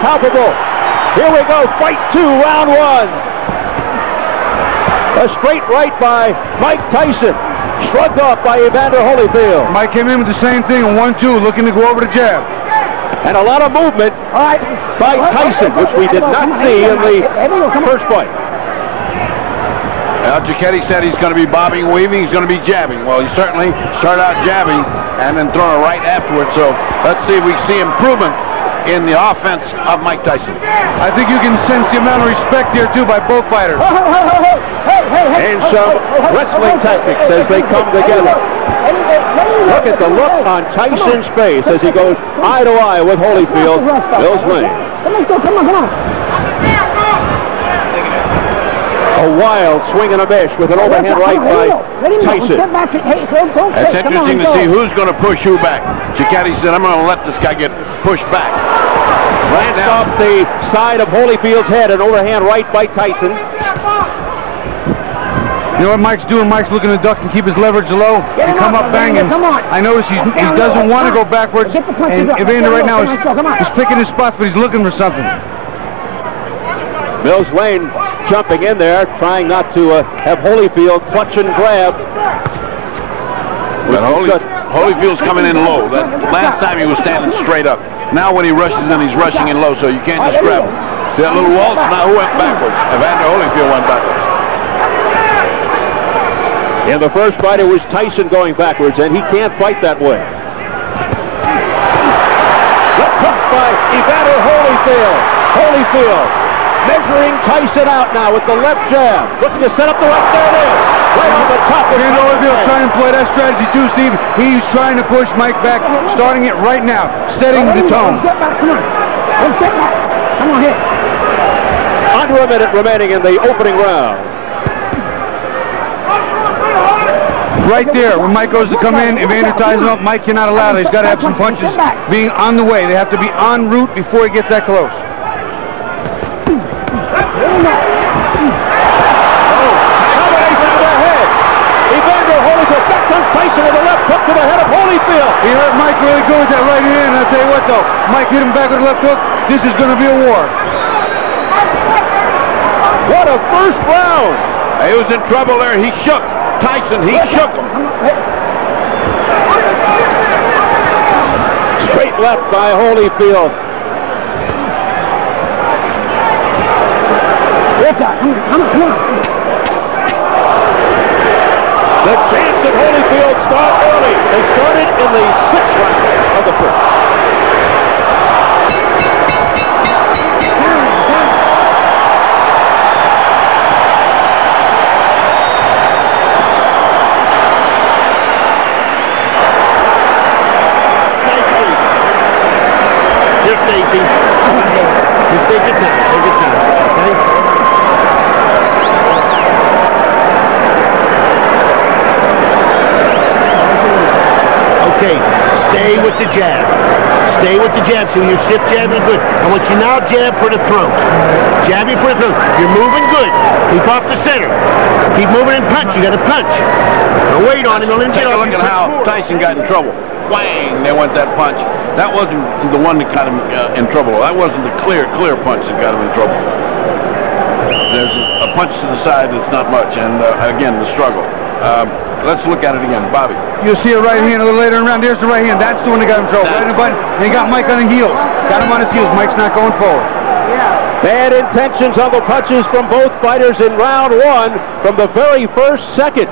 palpable. Here we go, fight 2, round 1. A straight right by Mike Tyson. Shrugged off by Evander Holyfield. Mike came in with the same thing, a 1-2, looking to go over the jab. And a lot of movement by Tyson, which we did not see in the first fight. Well, Giacchetti said he's going to be bobbing, weaving, he's going to be jabbing. Well, he certainly started out jabbing and then throwing a right afterwards. So let's see if we see improvement in the offense of Mike Tyson. I think you can sense the amount of respect here, too, by both fighters. And some wrestling tactics as they come together. Look at the look on Tyson's face as he goes eye to eye with Holyfield. Mills Lane. Come on. A wild swing and a miss with an overhand right by Tyson. It's interesting to see who's going to push who back. Giacchetti said, I'm going to let this guy get pushed back. Right off the side of Holyfield's head, an overhand right by Tyson. You know what Mike's doing? Mike's looking to duck and keep his leverage low and come up banging. I notice he doesn't want to go backwards, and Evander right now is picking his spots, but he's looking for something. Mills Lane jumping in there, trying not to have Holyfield clutch and grab. But Holyfield's coming in low. That last time he was standing straight up. Now when he rushes in, he's rushing in low, so you can't just grab him. See that little waltz? Now who went backwards? Evander Holyfield went backwards. In the first fight, it was Tyson going backwards, and he can't fight that way. Good hook by Evander Holyfield. Holyfield measuring Tyson out now with the left jab. Looking to set up the right. There it is. Right on the top. Evander Holyfield trying to play that strategy too, Steve. He's trying to push Mike back, starting it right now, setting the tone. Step back, come on. Step back. Come on, hit. Under a minute remaining in the opening round. Right there, when Mike goes to come in, Evander ties him up. Mike cannot allow that. He's got to have some punches being on the way. They have to be en route before he gets that close. Tyson with a left hook to the head of Holyfield. He hurt Mike really good with that right hand. I'll tell you what, though. Mike hit him back with a left hook. This is going to be a war. What a first round. He was in trouble there. He shook Tyson. He shook him. Straight left by Holyfield. Come on. The chance that Holyfield start early. They started in the 6th round of the first. Just easy. Just take your time. Take your time. Okay? Okay, stay with the jab. Stay with the jab. So your shift jab is good. I want you now jab for the throat. Jabbing for the throat. You're moving good. Keep off the center. Keep moving and punch. You got to punch. Now wait on him. Take a look at how Tyson got in trouble. Whang! They went that punch. That wasn't the one that got him in trouble. That wasn't the clear punch that got him in trouble. There's a punch to the side that's not much, and again, the struggle. Let's look at it again. Bobby. You'll see a right hand a little later in the round. There's the right hand. That's the one that got him in trouble. Right in the button. And he got Mike on the heels. Got him on his heels. Mike's not going forward. Bad intentions on the punches from both fighters in round 1 from the very first second.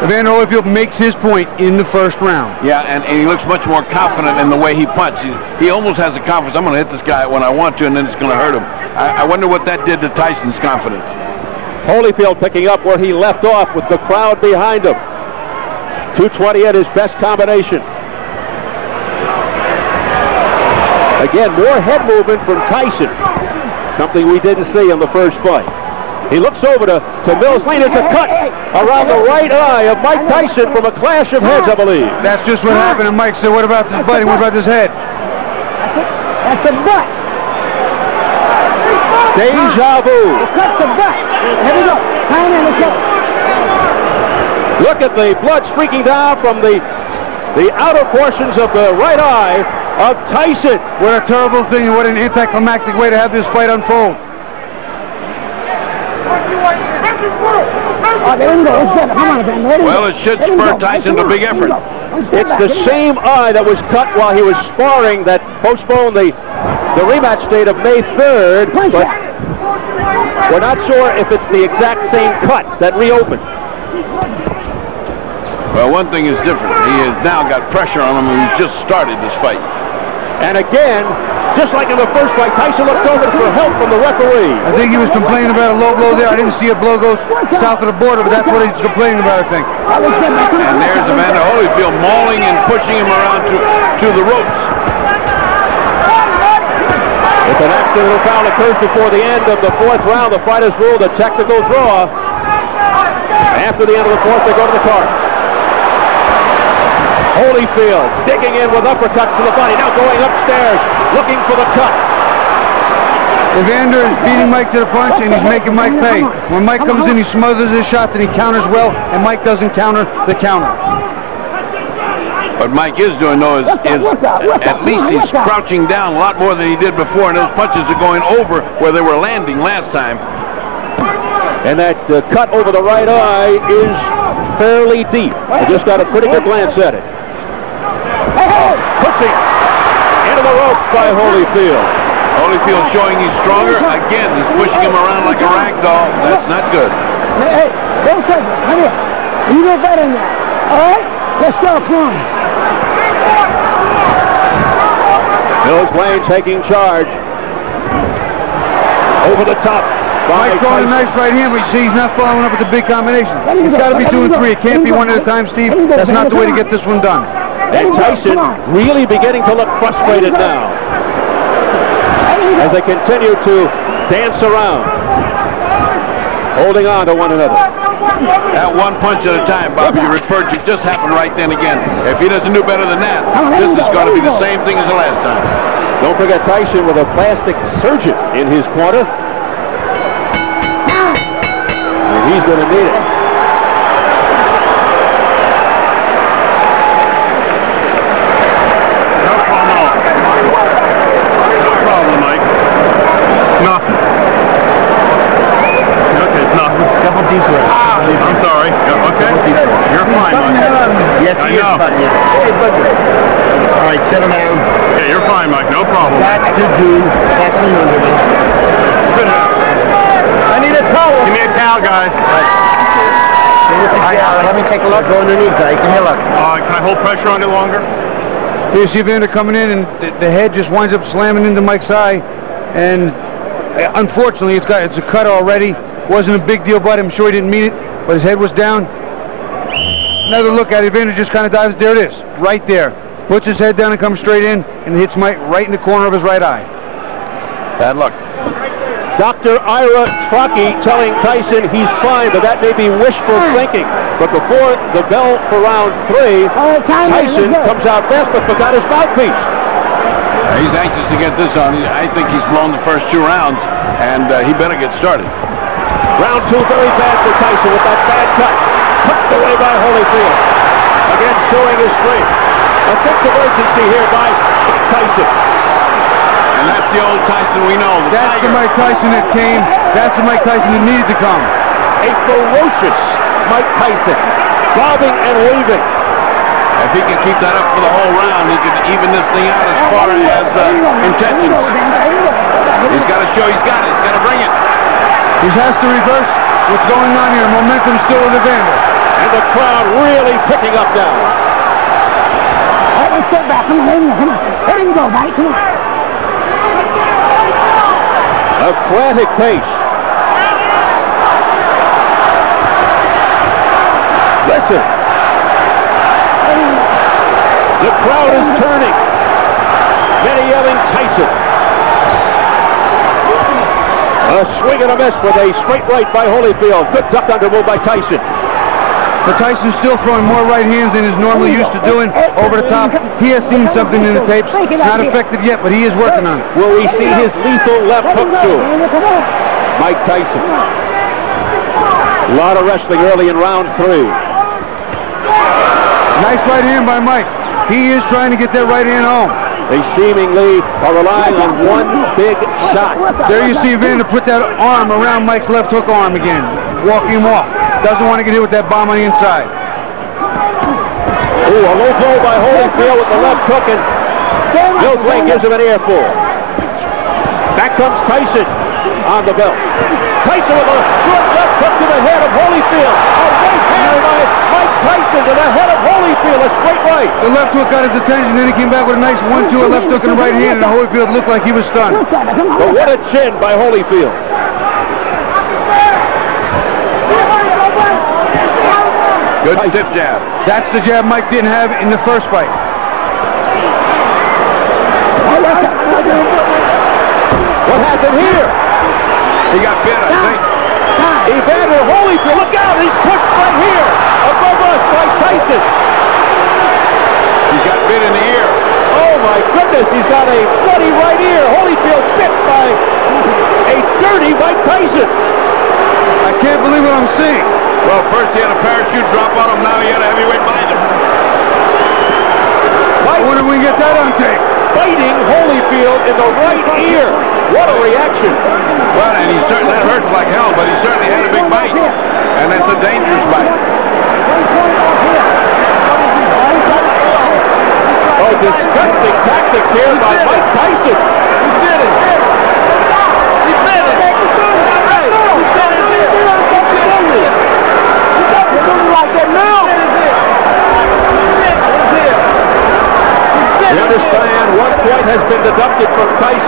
Evander Holyfield makes his point in the first round. Yeah, and he looks much more confident in the way he punches. He almost has the confidence. I'm going to hit this guy when I want to, and then it's going to hurt him. I wonder what that did to Tyson's confidence. Holyfield picking up where he left off with the crowd behind him. 220 at his best combination. Again, more head movement from Tyson. Something we didn't see in the first fight. He looks over to Mills Lane. There's a cut around the right eye of Mike Tyson from a clash of heads, I believe. That's just what happened. And Mike said, what about this fighting? What about this head? That's the butt. Deja vu. Cut the butt. Here we go. Hang in, let's go. Look at the blood streaking down from the outer portions of the right eye of Tyson. What a terrible thing and what an anticlimactic way to have this fight unfold. Well, it should spur Tyson to big effort. It's the same eye that was cut while he was sparring that postponed the rematch date of May 3rd, but we're not sure if it's the exact same cut that reopened. Well, one thing is different. He has now got pressure on him, and he's just started this fight. And again, just like in the first fight, Tyson looked over for help from the referee. I think he was complaining about a low blow there. I didn't see a blow go south of the border, but that's what he's complaining about, I think. And there's Evander Holyfield mauling and pushing him around to the ropes. If an accidental foul occurs before the end of the fourth round, the fight is ruled a technical draw. After the end of the fourth, they go to the card. Holyfield digging in with uppercuts to the body, now going upstairs, looking for the cut. Evander is beating Mike to the punch, and he's making Mike pay. When Mike comes in, he smothers his shot, then he counters well, and Mike doesn't counter the counter. What Mike is doing, though, is at least he's crouching down a lot more than he did before, and those punches are going over where they were landing last time. And that cut over the right eye is fairly deep. I just got a pretty good glance at it. Pushing into the ropes by Holyfield. Holyfield showing he's stronger. Again, he's pushing him around like a rag doll. That's not good. Hey, don't take it. Come here. You know better than that. All right? Let's go. Come on. Bill Wayne taking charge. Over the top. Mike's throwing a nice right hand, but you see he's not following up with the big combination. He's got to be doing three. It can't be one at a time, Steve. That's not the way to get this one done. And Tyson really beginning to look frustrated now as they continue to dance around, holding on to one another. That one punch at a time, Bob, you referred to, just happened right then again. If he doesn't do better than that, this is going to be the same thing as the last time. Don't forget Tyson with a plastic surgeon in his corner. And he's going to need it. No problem at all. No problem, Mike. Nothing. Okay, it's nothing. Couple deep breaths. I'm sorry. Okay. You're fine, Mike. Yes, I he is, know. buddy. Hey, buddy. All right, settle down. Okay, you're fine, Mike. No problem. That's to do. That's under me. Good. I need a towel. Give me a towel, guys. Let me take a look. Go underneath. Give me a look. Can I hold pressure on it longer? You see Evander coming in, and the head just winds up slamming into Mike's eye, and unfortunately, it's a cut already. Wasn't a big deal, but I'm sure he didn't mean it, but his head was down. Another look at it, Evander just kind of dives. There it is, right there. Puts his head down and comes straight in, and hits Mike right in the corner of his right eye. Bad luck. Dr. Ira Trockey telling Tyson he's fine, but that may be wishful thinking. But before the bell for round 3, Tyson comes out fast but forgot his mouthpiece. He's anxious to get this on. I think he's blown the first 2 rounds, and he better get started. Round 2 very bad for Tyson with that bad cut. Tucked away by Holyfield. Again showing his strength. A sense of urgency here by Tyson. And that's the old Tyson we know. That's the Mike Tyson that came. That's the Mike Tyson that needed to come. A ferocious Mike Tyson. Bobbing and weaving. If he can keep that up for the whole round, he can even this thing out as far as intentions. He's got to show he's got it. He's got to bring it. He has to reverse what's going on here. Momentum still with Evander. And the crowd really picking up now. All right, let's get back. Come on. Let him go, buddy. Come on. A frantic pace. Listen. The crowd is turning. Many yelling Tyson. A swing and a miss with a straight right by Holyfield. Good duck under move by Tyson. But Tyson's still throwing more right hands than he's normally used to doing over the top. He has seen something in the tapes. Not effective yet, but he is working on it. Will we see his lethal left hook too? Mike Tyson. A lot of wrestling early in round 3. Nice right hand by Mike. He is trying to get that right hand home. They seemingly are relying on one big shot. There you see Evander put that arm around Mike's left hook arm again, walking him off. Doesn't want to get hit with that bomb on the inside. Ooh, a low blow by Holyfield with the left hook, and Bill Gray gives him an earful. Back comes Tyson on the belt. Tyson with a short left hook to the head of Holyfield. A right hand by Mike Tyson to the head of Holyfield. A straight right. The left hook got his attention, then he came back with a nice 1-2, a left hook in the right hand, and Holyfield looked like he was stunned. But what a chin by Holyfield. Good stiff jab. That's the jab Mike didn't have in the first fight. What happened here? He got bit, I think. Evander Holyfield, look out! He's pushed right here above us by Tyson. He got bit in the ear. Oh my goodness, he's got a bloody right ear. Holyfield bit by a dirty Mike Tyson. I can't believe what I'm seeing. Well, first he had a parachute drop on him, now he had a heavyweight behind him. I wonder if we can get that on tape. Biting Holyfield in the right ear. What a reaction. Well, and that hurts like hell, but he certainly had a big bite. And it's a dangerous bite. Oh, disgusting tactics here by Mike Tyson. He did it. He did it. We understand 1 point has been deducted from Tyson.